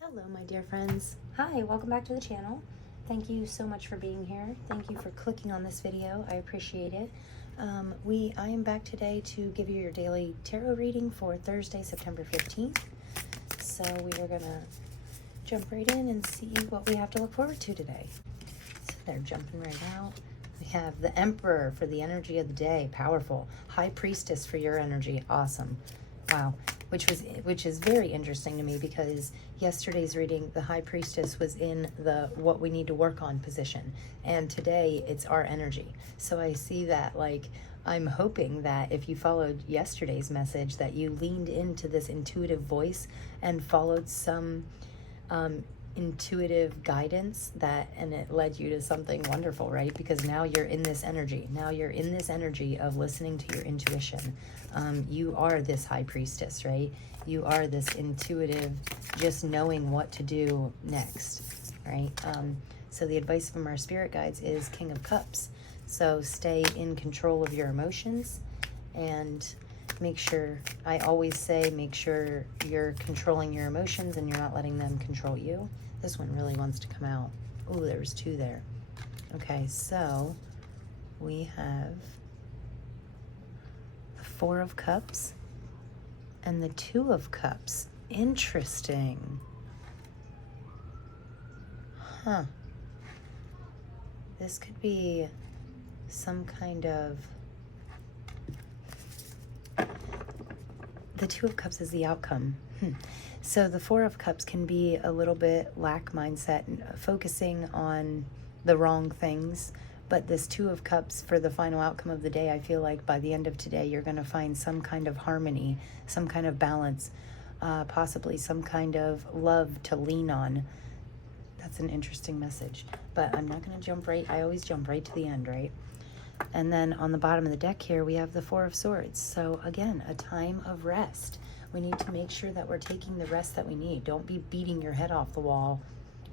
Hello, my dear friends. Hi, welcome back to the channel. Thank you so much for being here. Thank you for clicking on this video. I appreciate it. I am back today to give you your daily tarot reading for Thursday, September 15th. So we are going to jump right in and see what we have to look forward to today. So they're jumping right out. We have the Emperor for the energy of the day. Powerful. High Priestess for your energy. Awesome. Wow. Which is very interesting to me because yesterday's reading, the High Priestess was in the what we need to work on position. And today it's our energy. So I see that, like, I'm hoping that if you followed yesterday's message that you leaned into this intuitive voice and followed some intuitive guidance and it led you to something wonderful, right? Because now you're in this energy. Now you're in this energy of listening to your intuition. You are this High Priestess, right? You are this intuitive, just knowing what to do next, right? So the advice from our spirit guides is King of Cups. So stay in control of your emotions and make sure, I always say, make sure you're controlling your emotions and you're not letting them control you. This one really wants to come out. Oh, there was two there. Okay, so we have the Four of Cups and the Two of Cups. Interesting. Huh. This could be some kind of... The Two of Cups is the outcome. So the Four of Cups can be a little bit lack mindset, focusing on the wrong things. But this Two of Cups for the final outcome of the day, I feel like by the end of today, you're going to find some kind of harmony, some kind of balance, possibly some kind of love to lean on. That's an interesting message. But I'm not going to jump right. I always jump right to the end, right? And then on the bottom of the deck here, we have the Four of Swords. So again, a time of rest. We need to make sure that we're taking the rest that we need. Don't be beating your head off the wall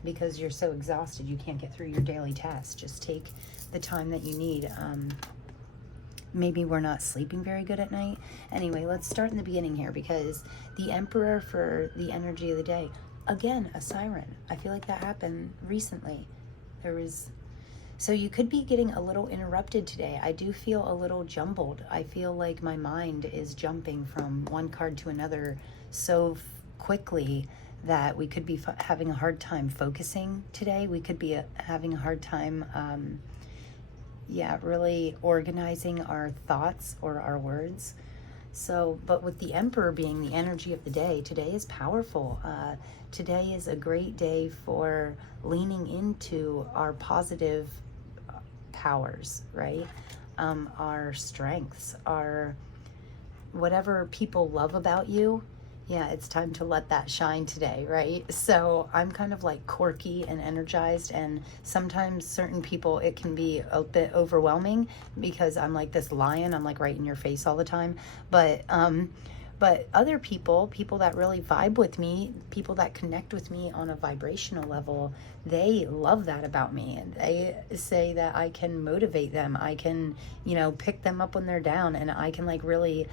because you're so exhausted you can't get through your daily tasks. Just take the time that you need. Maybe we're not sleeping very good at night. Anyway, let's start in the beginning here because the Emperor for the energy of the day. Again, a siren. I feel like that happened recently. So you could be getting a little interrupted today. I do feel a little jumbled. I feel like my mind is jumping from one card to another so quickly that we could be having a hard time focusing today. We could be having a hard time, really organizing our thoughts or our words. So, but with the Emperor being the energy of the day, today is powerful. Today is a great day for leaning into our positive powers, right? Our strengths, our whatever people love about you. Yeah, it's time to let that shine today, right? So I'm kind of like quirky and energized, and sometimes certain people, it can be a bit overwhelming because I'm like this lion. I'm like right in your face all the time. But other people that really vibe with me, people that connect with me on a vibrational level, they love that about me. And they say that I can motivate them. I can, pick them up when they're down, and I can like really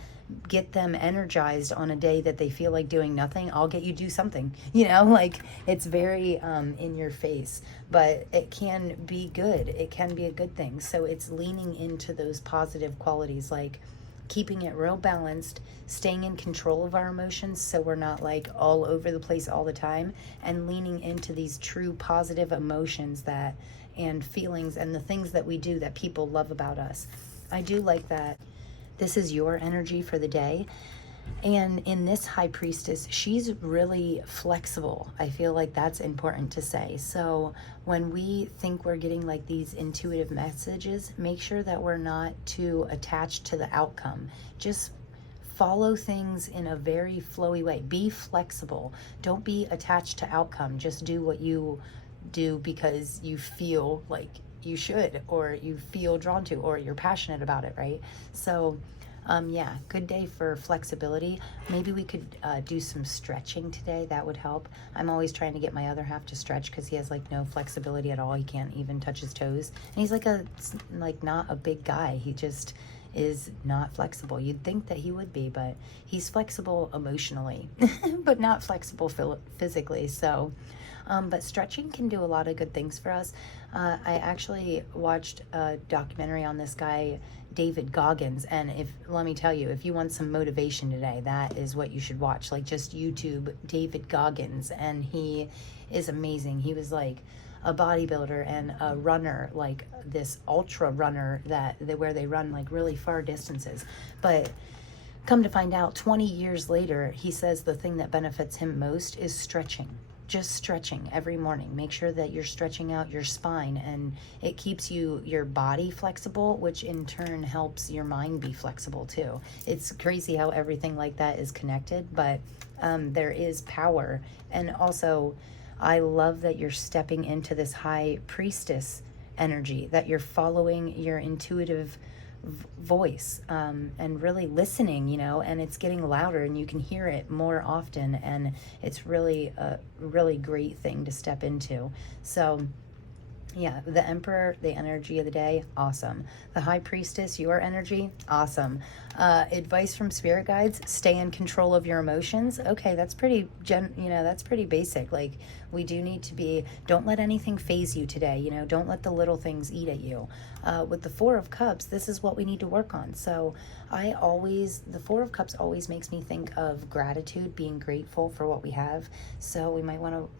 get them energized on a day that they feel like doing nothing. I'll get you do something, like it's very in your face, but it can be good. It can be a good thing. So it's leaning into those positive qualities, like keeping it real balanced, staying in control of our emotions so we're not like all over the place all the time, and leaning into these true positive emotions and feelings and the things that we do that people love about us. I do like that this is your energy for the day. And in this High Priestess, she's really flexible. I feel like that's important to say. So when we think we're getting like these intuitive messages, make sure that we're not too attached to the outcome. Just follow things in a very flowy way. Be flexible. Don't be attached to outcome. Just do what you do because you feel like you should, or you feel drawn to, or you're passionate about it, right? So good day for flexibility. Maybe we could do some stretching today. That would help. I'm always trying to get my other half to stretch because he has like no flexibility at all. He can't even touch his toes, and he's like not a big guy. He just is not flexible. You'd think that he would be, but he's flexible emotionally, but not flexible physically. So, but stretching can do a lot of good things for us. I actually watched a documentary on this guy, David Goggins, and let me tell you, if you want some motivation today, that is what you should watch. Like, just YouTube David Goggins, and he is amazing. He was like a bodybuilder and a runner, like this ultra runner where they run like really far distances. But come to find out, 20 years later, he says the thing that benefits him most is stretching. Just stretching every morning. Make sure that you're stretching out your spine, and it keeps your body flexible, which in turn helps your mind be flexible too. It's crazy how everything like that is connected, but there is power. And also, I love that you're stepping into this high priestess energy, that you're following your intuitive voice, and really listening, and it's getting louder and you can hear it more often, and it's really a really great thing to step into. So yeah, the Emperor, the energy of the day, awesome. The High Priestess, your energy, awesome. Advice from spirit guides: stay in control of your emotions. Okay, that's pretty that's pretty basic. Like, we do need to don't let anything phase you today. Don't let the little things eat at you. With the Four of Cups, this is what we need to work on. So the Four of Cups always makes me think of gratitude, being grateful for what we have. So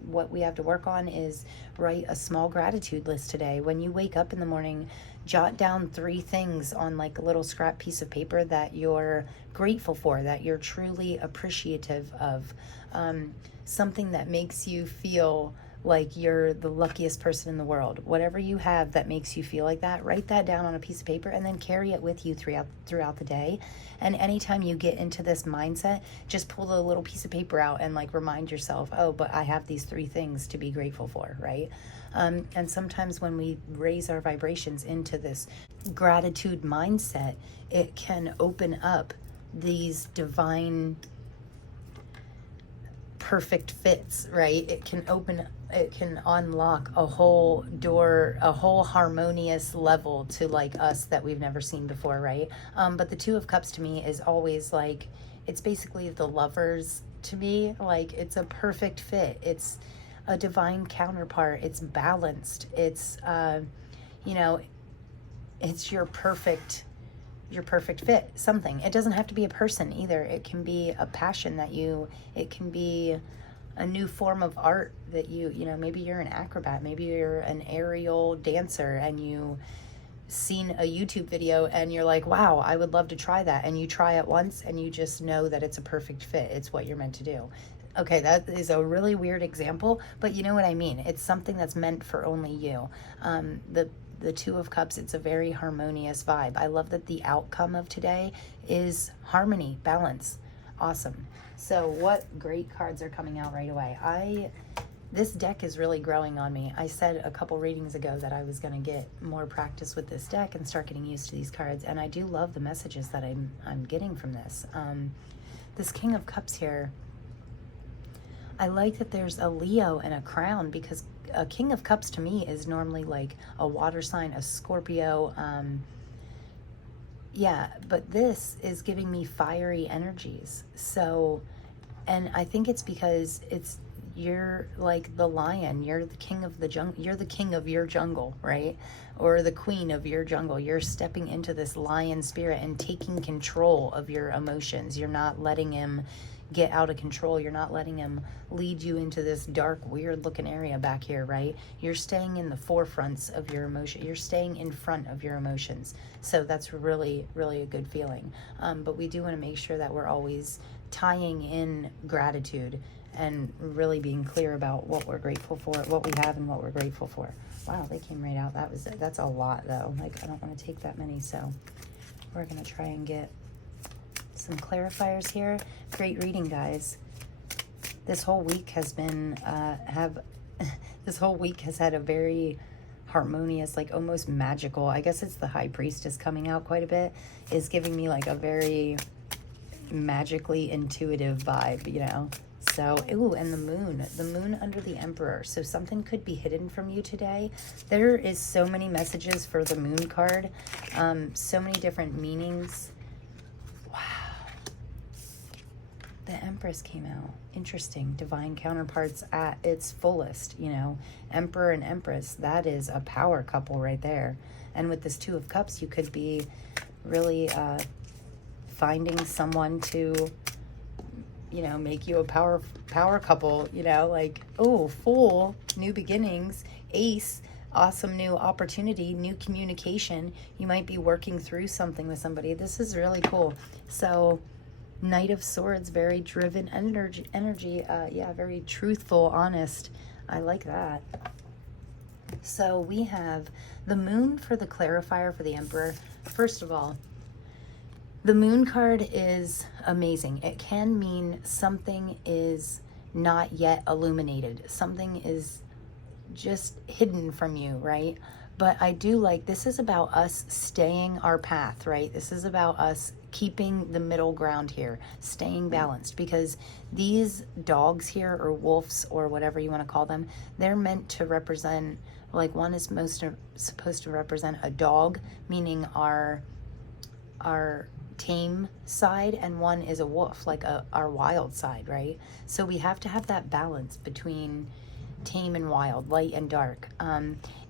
what we have to work on is write a small gratitude list today. When you wake up in the morning, jot down 3 things on like a little scrap piece of paper that you're grateful for, that you're truly appreciative of, something that makes you feel like you're the luckiest person in the world. Whatever you have that makes you feel like that, write that down on a piece of paper and then carry it with you throughout the day. And anytime you get into this mindset, just pull the little piece of paper out and like remind yourself, oh, but I have these 3 things to be grateful for, right? And sometimes when we raise our vibrations into this gratitude mindset, it can open up these divine perfect fits, right? It can unlock a whole door, a whole harmonious level to like us that we've never seen before, right? But the Two of Cups to me is always like, it's basically the Lovers to me. Like, it's a perfect fit. It's a divine counterpart. It's balanced. It's it's your perfect fit. Something. It doesn't have to be a person either. It can be a passion it can be a new form of art that maybe you're an acrobat, maybe you're an aerial dancer, and you seen a YouTube video and you're like, wow, I would love to try that. And you try it once and you just know that it's a perfect fit. It's what you're meant to do. Okay, that is a really weird example, but you know what I mean. It's something that's meant for only you. The Two of Cups, it's a very harmonious vibe. I love that the outcome of today is harmony, balance. Awesome. So what great cards are coming out right away? This deck is really growing on me. I said a couple readings ago that I was going to get more practice with this deck and start getting used to these cards, and I do love the messages that I'm getting from this. This King of Cups here, I like that there's a Leo and a crown, because a King of Cups to me is normally like a water sign, a Scorpio. Yeah, but this is giving me fiery energies. So, and I think it's because you're like the lion, you're the king of the jungle, you're the king of your jungle, right? Or the queen of your jungle. You're stepping into this lion spirit and taking control of your emotions. You're not letting him get out of control. You're not letting him lead you into this dark, weird looking area back here, right? You're staying in the forefronts of your emotion. You're staying in front of your emotions. So that's really, really a good feeling. But we do want to make sure that we're always tying in gratitude and really being clear about what we're grateful for, what we have and what we're grateful for. Wow, they came right out. That's a lot though. Like, I don't want to take that many, so we're going to try and get some clarifiers here. Great reading, guys. This whole week has been this whole week has had a very harmonious, like almost magical, I guess it's the High Priestess coming out quite a bit, is giving me like a very magically intuitive vibe, So, ooh, and the moon under the Emperor. So something could be hidden from you today. There is so many messages for the moon card, so many different meanings. Wow. The Empress came out. Interesting. Divine counterparts at its fullest, you know. Emperor and Empress, that is a power couple right there. And with this Two of Cups, you could be really finding someone to, you know, make you a power couple, you know, like, oh, Fool, new beginnings, Ace, awesome new opportunity, new communication. You might be working through something with somebody. This is really cool. So Knight of Swords, very driven energy. Yeah, very truthful, honest. I like that. So we have the moon for the clarifier for the Emperor. First of all, the moon card is amazing. It can mean something is not yet illuminated. Something is just hidden from you, right? But I do like, this is about us staying our path, right? This is about us keeping the middle ground here, staying balanced, because these dogs here, or wolves, or whatever you want to call them, they're meant to represent, like, one is supposed to represent a dog, meaning our tame side, and one is a wolf, like our wild side, right? So we have to have that balance between tame and wild, light and dark.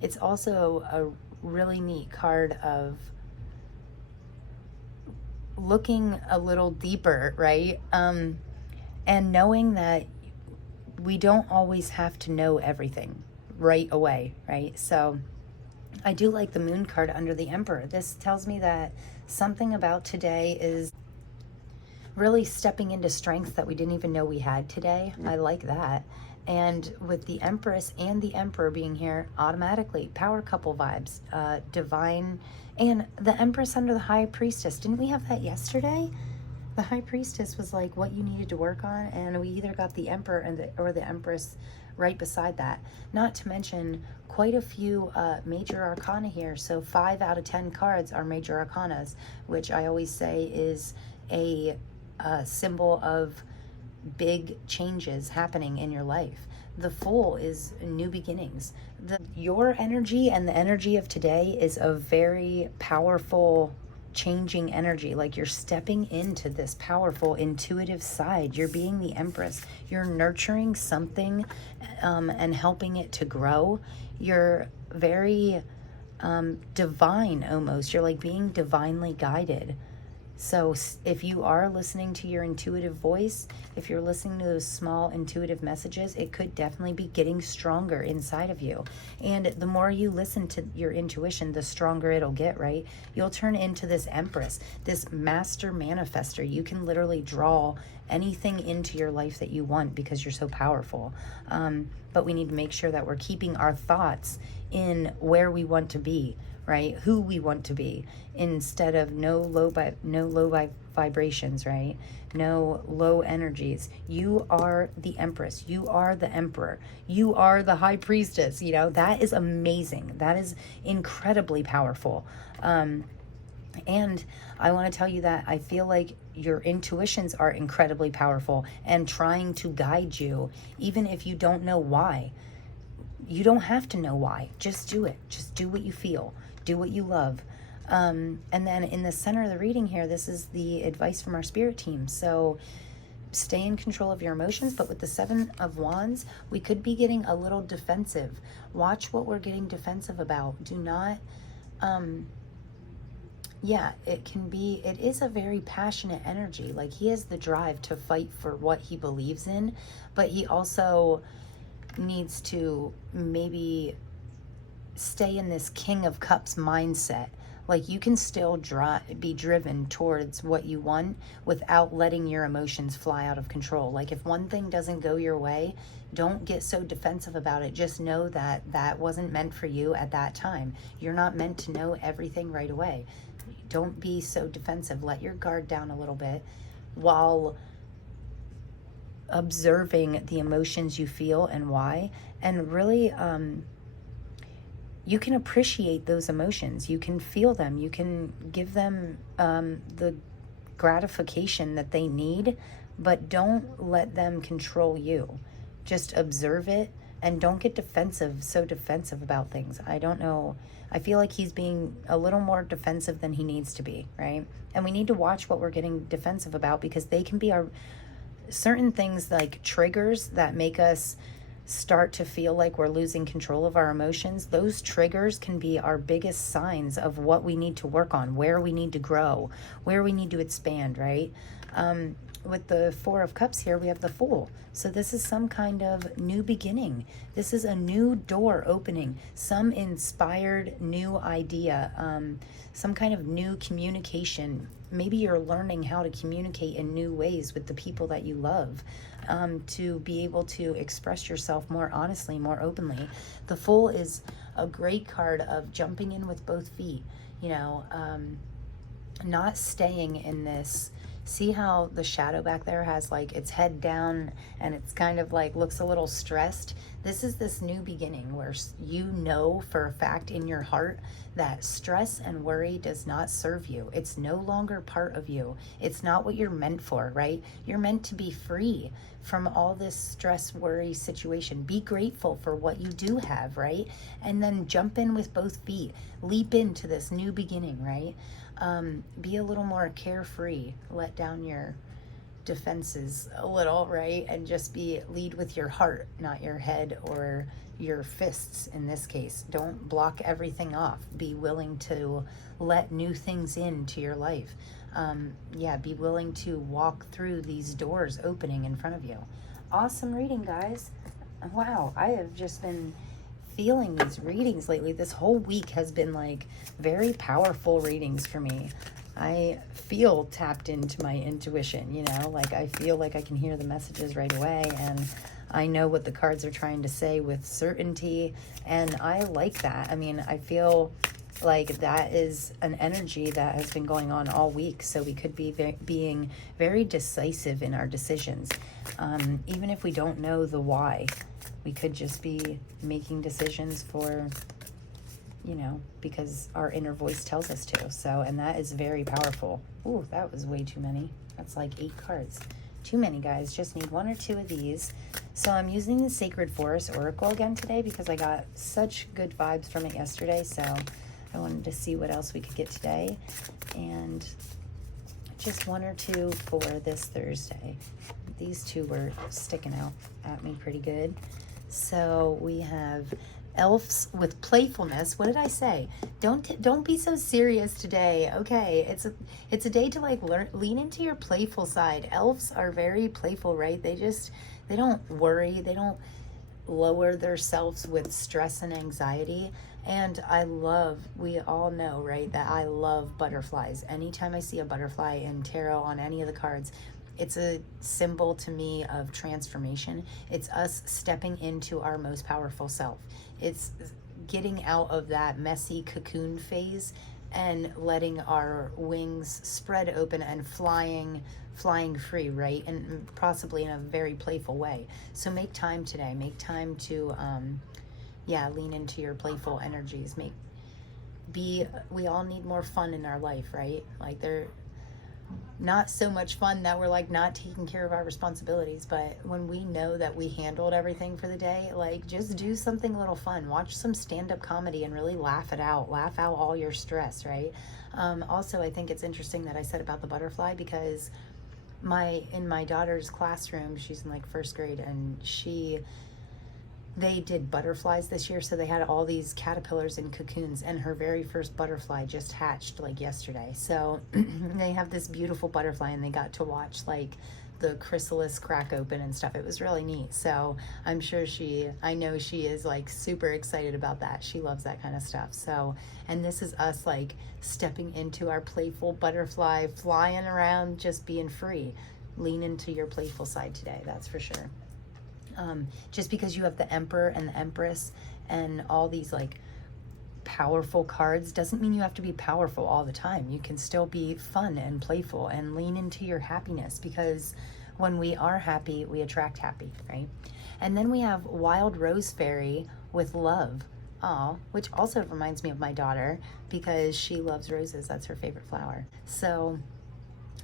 It's also a really neat card of looking a little deeper, right? And knowing that we don't always have to know everything right away, right? So I do like the moon card under the Emperor. This tells me that something about today is really stepping into strength that we didn't even know we had today. I like that. And with the Empress and the Emperor being here, automatically power couple vibes, divine, and the Empress under the High Priestess. Didn't we have that yesterday? The High Priestess was like what you needed to work on, and we either got the Emperor and or the Empress right beside that. Not to mention quite a few major arcana here. So 5 out of 10 cards are major arcanas, which I always say is a symbol of big changes happening in your life. The Fool is new beginnings. Your energy and the energy of today is a very powerful changing energy. Like, you're stepping into this powerful intuitive side. You're being the Empress. You're nurturing something and helping it to grow. You're very divine almost. You're like being divinely guided. So if you are listening to your intuitive voice, if you're listening to those small intuitive messages, it could definitely be getting stronger inside of you. And the more you listen to your intuition, the stronger it'll get, right? You'll turn into this Empress, this master manifester. You can literally draw anything into your life that you want because you're so powerful. But we need to make sure that we're keeping our thoughts in where we want to be, right? Who we want to be, instead of no low vibrations, right? No low energies. You are the Empress. You are the Emperor. You are the High Priestess. You know, that is amazing. That is incredibly powerful. And I want to tell you that I feel like your intuitions are incredibly powerful and trying to guide you, even if you don't know why. You don't have to know why. Just do it. Just do what you feel. Do what you love. And then in the center of the reading here, this is the advice from our spirit team. So stay in control of your emotions, but with the 7 of Wands, we could be getting a little defensive. Watch what we're getting defensive about. Do not, it is a very passionate energy. Like, he has the drive to fight for what he believes in, but he also needs to maybe stay in this King of Cups mindset. Like, you can still be driven towards what you want without letting your emotions fly out of control. Like, if one thing doesn't go your way, don't get so defensive about it. Just know that that wasn't meant for you at that time. You're not meant to know everything right away. Don't be so defensive. Let your guard down a little bit while observing the emotions you feel and why. And really, you can appreciate those emotions. You can feel them. You can give them the gratification that they need, but don't let them control you. Just observe it and don't get so defensive about things. I don't know. I feel like he's being a little more defensive than he needs to be, right? And we need to watch what we're getting defensive about, because they can be our certain things, like triggers that make us start to feel like we're losing control of our emotions. Those triggers can be our biggest signs of what we need to work on, where we need to grow, where we need to expand, right? With the Four of Cups here, we have the Fool. So this is some kind of new beginning. This is a new door opening, some inspired new idea, some kind of new communication. Maybe you're learning how to communicate in new ways with the people that you love, to be able to express yourself more honestly, more openly. The Fool is a great card of jumping in with both feet, you know, not staying in this. See how the shadow back there has like its head down and it's kind of like looks a little stressed? This is this new beginning where you know for a fact in your heart that stress and worry does not serve you. It's no longer part of you. It's not what you're meant for, right? You're meant to be free from all this stress, worry situation. Be grateful for what you do have, right? And then jump in with both feet. Leap into this new beginning, right? Be a little more carefree. Let down your defenses a little, right? And just lead with your heart, not your head or your fists in this case. Don't block everything off. Be willing to let new things into your life. Be willing to walk through these doors opening in front of you. Awesome reading, guys. Wow, I have just been feeling these readings lately. This whole week has been like very powerful readings for me. I feel tapped into my intuition, you know, like I feel like I can hear the messages right away, and I know what the cards are trying to say with certainty, and I like that. I mean, I feel like that is an energy that has been going on all week, so we could be being very decisive in our decisions, even if we don't know the why. We could just be making decisions for, you know, because our inner voice tells us to. So, and that is very powerful. Ooh, that was way too many. That's like 8 cards. Too many, guys. Just need 1 or 2 of these. So I'm using the Sacred Forest Oracle again today because I got such good vibes from it yesterday. So I wanted to see what else we could get today. And just 1 or 2 for this Thursday. These 2 were sticking out at me pretty good. So we have elves with playfulness. What did I say? Don't be so serious today. Okay, it's a day to like lean into your playful side. Elves are very playful, right? They don't worry. They don't lower themselves with stress and anxiety. And we all know, right, that I love butterflies. Anytime I see a butterfly in tarot on any of the cards, it's a symbol to me of transformation. It's us stepping into our most powerful self. It's getting out of that messy cocoon phase and letting our wings spread open and flying free, right? And possibly in a very playful way. So make time today. Make time to, lean into your playful energies. We all need more fun in our life, right? Like they're not so much fun that we're like not taking care of our responsibilities, but when we know that we handled everything for the day, like just do something a little fun. Watch some stand-up comedy and really laugh out all your stress, right? Also, I think it's interesting that I said about the butterfly, because in my daughter's classroom, she's in like 1st grade, and they did butterflies this year, so they had all these caterpillars in cocoons, and her very first butterfly just hatched like yesterday. So they have this beautiful butterfly, and they got to watch like the chrysalis crack open and stuff. It was really neat. So I'm sure I know she is like super excited about that. She loves that kind of stuff. So, and this is us like stepping into our playful butterfly, flying around, just being free. Lean into your playful side today, that's for sure. Just because you have the Emperor and the Empress and all these like powerful cards doesn't mean you have to be powerful all the time. You can still be fun and playful and lean into your happiness, because when we are happy, we attract happy, right? And then we have Wild Rose Fairy with Love. Which also reminds me of my daughter, because she loves roses. That's her favorite flower. So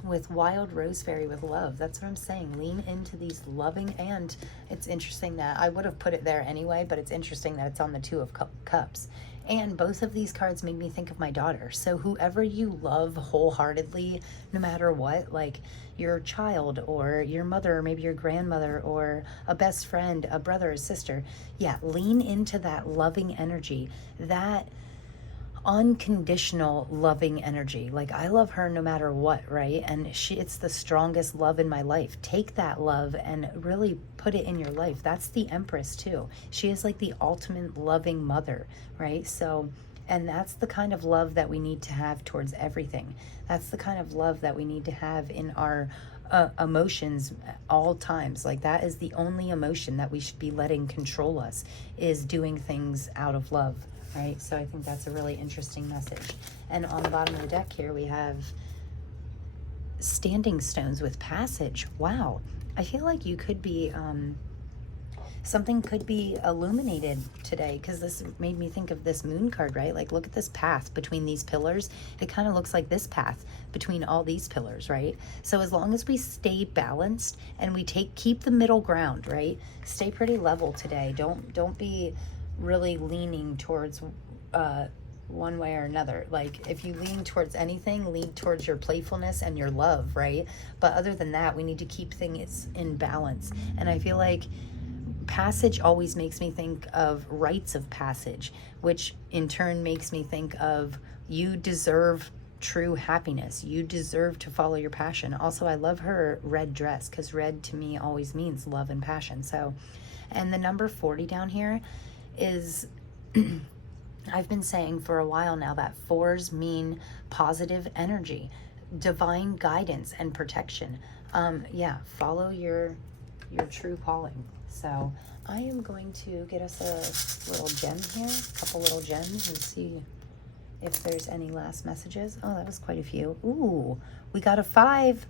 with Wild Rose Fairy with love. That's what I'm saying. Lean into these loving, and it's interesting that I would have put it there anyway, but it's interesting that it's on the Two of Cups. And both of these cards made me think of my daughter. So whoever you love wholeheartedly, no matter what, like your child or your mother, or maybe your grandmother, or a best friend, a brother, a sister, yeah, lean into that loving energy, that unconditional loving energy. Like, I love her no matter what, right? And it's the strongest love in my life. Take that love and really put it in your life. That's the Empress too. She is like the ultimate loving mother, right? So, and that's the kind of love that we need to have towards everything. That's the kind of love that we need to have in our emotions all times. Like, that is the only emotion that we should be letting control us, is doing things out of love. Right, so I think that's a really interesting message. And on the bottom of the deck here, we have standing stones with passage. Wow, I feel like you could be, something could be illuminated today, because this made me think of this moon card, right? Like, look at this path between these pillars. It kind of looks like this path between all these pillars, right? So as long as we stay balanced and we keep the middle ground, right? Stay pretty level today. Don't be really leaning towards one way or another. Like, if you lean towards anything, lean towards your playfulness and your love, right? But other than that, we need to keep things in balance. And I feel like passage always makes me think of rites of passage, which in turn makes me think of, you deserve true happiness. You deserve to follow your passion. Also, I love her red dress, because red to me always means love and passion. So, and the number 40 down here is I've been saying for a while now that 4s mean positive energy, divine guidance and protection. Yeah, follow your true calling. So I am going to get us a little gem here, a couple little gems, and see if there's any last messages. Oh, that was quite a few. Ooh, we got a 5.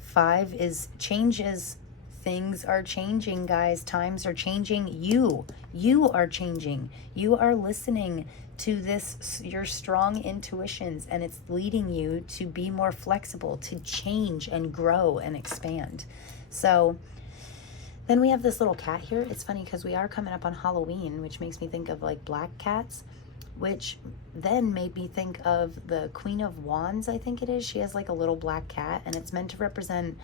5 is changes. Things are changing, guys. Times are changing. You are changing. You are listening to this, your strong intuitions, and it's leading you to be more flexible, to change and grow and expand. So then we have this little cat here. It's funny because we are coming up on Halloween, which makes me think of like black cats, which then made me think of the Queen of Wands, I think it is. She has like a little black cat, and it's meant to represent,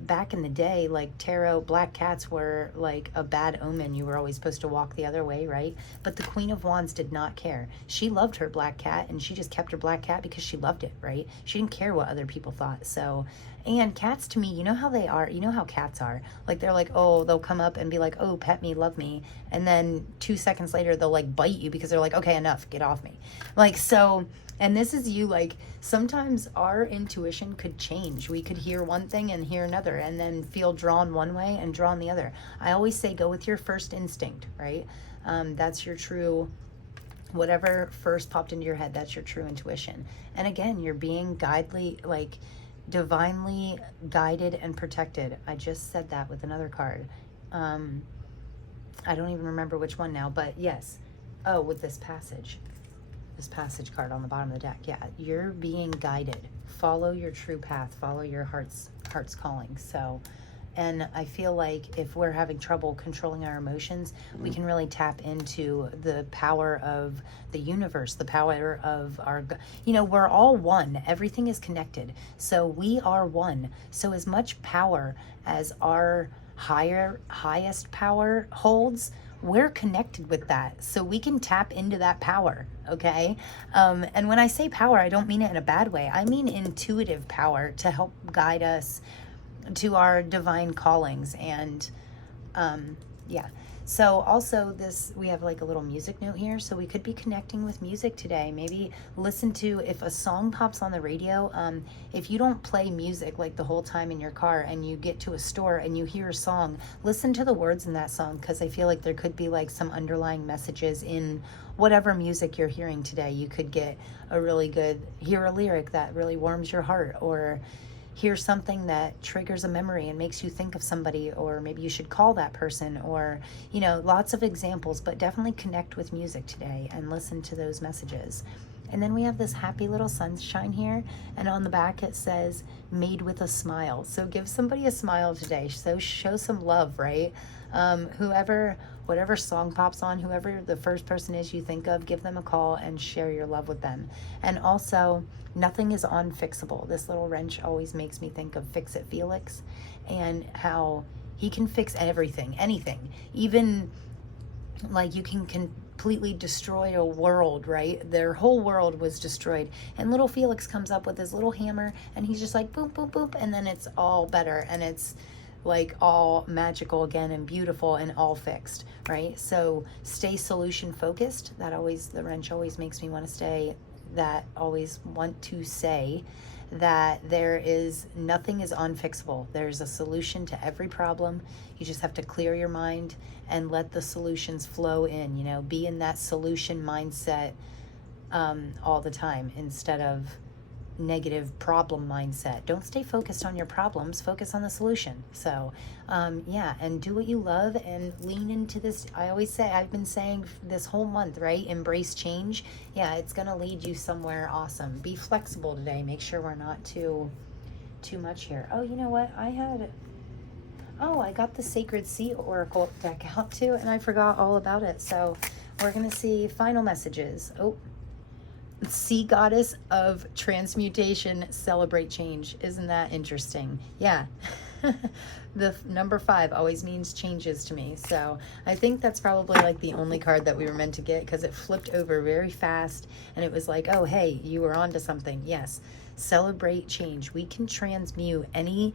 back in the day, like tarot, black cats were like a bad omen. You were always supposed to walk the other way, right? But the Queen of Wands did not care. She loved her black cat, and she just kept her black cat because she loved it, right? She didn't care what other people thought. So, and cats, to me, you know how they are, you know how cats are, like, they're like, oh, they'll come up and be like, oh, pet me, love me, and then 2 seconds later they'll like bite you because they're like, okay, enough, get off me. Like, so, and this is you, like, sometimes our intuition could change. We could hear one thing and hear another, and then feel drawn one way and drawn the other. I always say, go with your first instinct, right? That's your true, whatever first popped into your head, that's your true intuition. And again, you're being like divinely guided and protected. I just said that with another card. I don't even remember which one now, but yes. Oh, with this passage card on the bottom of the deck. Yeah, you're being guided. Follow your true path. Follow your heart's calling. So, and I feel like if we're having trouble controlling our emotions, we can really tap into the power of the universe, the power of our, we're all one. Everything is connected. So we are one. So as much power as our highest power holds, we're connected with that, so we can tap into that power, okay? And when I say power, I don't mean it in a bad way. I mean intuitive power to help guide us to our divine callings. And yeah, so also this, we have like a little music note here, so we could be connecting with music today. Maybe listen to, if a song pops on the radio, if you don't play music like the whole time in your car, and you get to a store and you hear a song, listen to the words in that song, because I feel like there could be like some underlying messages in whatever music you're hearing today. You could get hear a lyric that really warms your heart, or hear something that triggers a memory and makes you think of somebody, or maybe you should call that person, or, lots of examples. But definitely connect with music today and listen to those messages. And then we have this happy little sunshine here, and on the back it says made with a smile. So give somebody a smile today. So show some love, right? Whatever song pops on, whoever the first person is you think of, give them a call and share your love with them. And also, nothing is unfixable. This little wrench always makes me think of Fix It Felix, and how he can fix everything, anything. Even like you can completely destroy a world, right? Their whole world was destroyed. And little Felix comes up with his little hammer, and he's just like boop, boop, boop, and then it's all better, and it's like all magical again and beautiful and all fixed, right? So stay solution focused. The wrench always makes me want to say that, always want to say that nothing is unfixable. There's a solution to every problem. You just have to clear your mind and let the solutions flow in, be in that solution mindset all the time, instead of negative problem mindset. Don't stay focused on your problems, focus on the solution. So yeah, and do what you love and lean into this. I always say, I've been saying this whole month, right? Embrace change. Yeah, it's gonna lead you somewhere awesome. Be flexible today. Make sure we're not too much here. Oh, you know what? I got the Sacred Sea Oracle deck out too, and I forgot all about it. So we're gonna see final messages. Sea Goddess of Transmutation, celebrate change. Isn't that interesting? Yeah. The number 5 always means changes to me. So I think that's probably like the only card that we were meant to get, because it flipped over very fast and it was like, oh, hey, you were onto something. Yes. Celebrate change. We can transmute any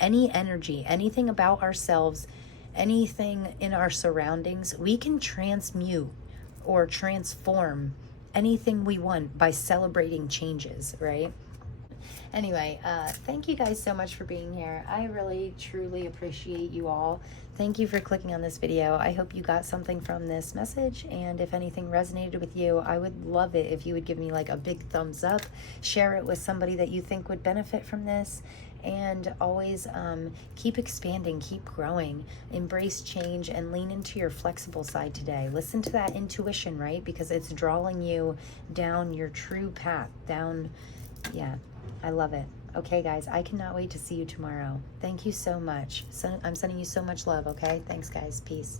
energy, anything about ourselves, anything in our surroundings. We can transmute or transform anything we want by celebrating changes, right? Anyway, thank you guys so much for being here. I really, truly appreciate you all. Thank you for clicking on this video. I hope you got something from this message, and if anything resonated with you, I would love it if you would give me like a big thumbs up, share it with somebody that you think would benefit from this, and always keep expanding, keep growing, embrace change, and lean into your flexible side today. Listen to that intuition, right? Because it's drawing you down your true path, yeah, I love it. Okay, guys, I cannot wait to see you tomorrow. Thank you so much. I'm sending you so much love, okay? Thanks, guys. Peace.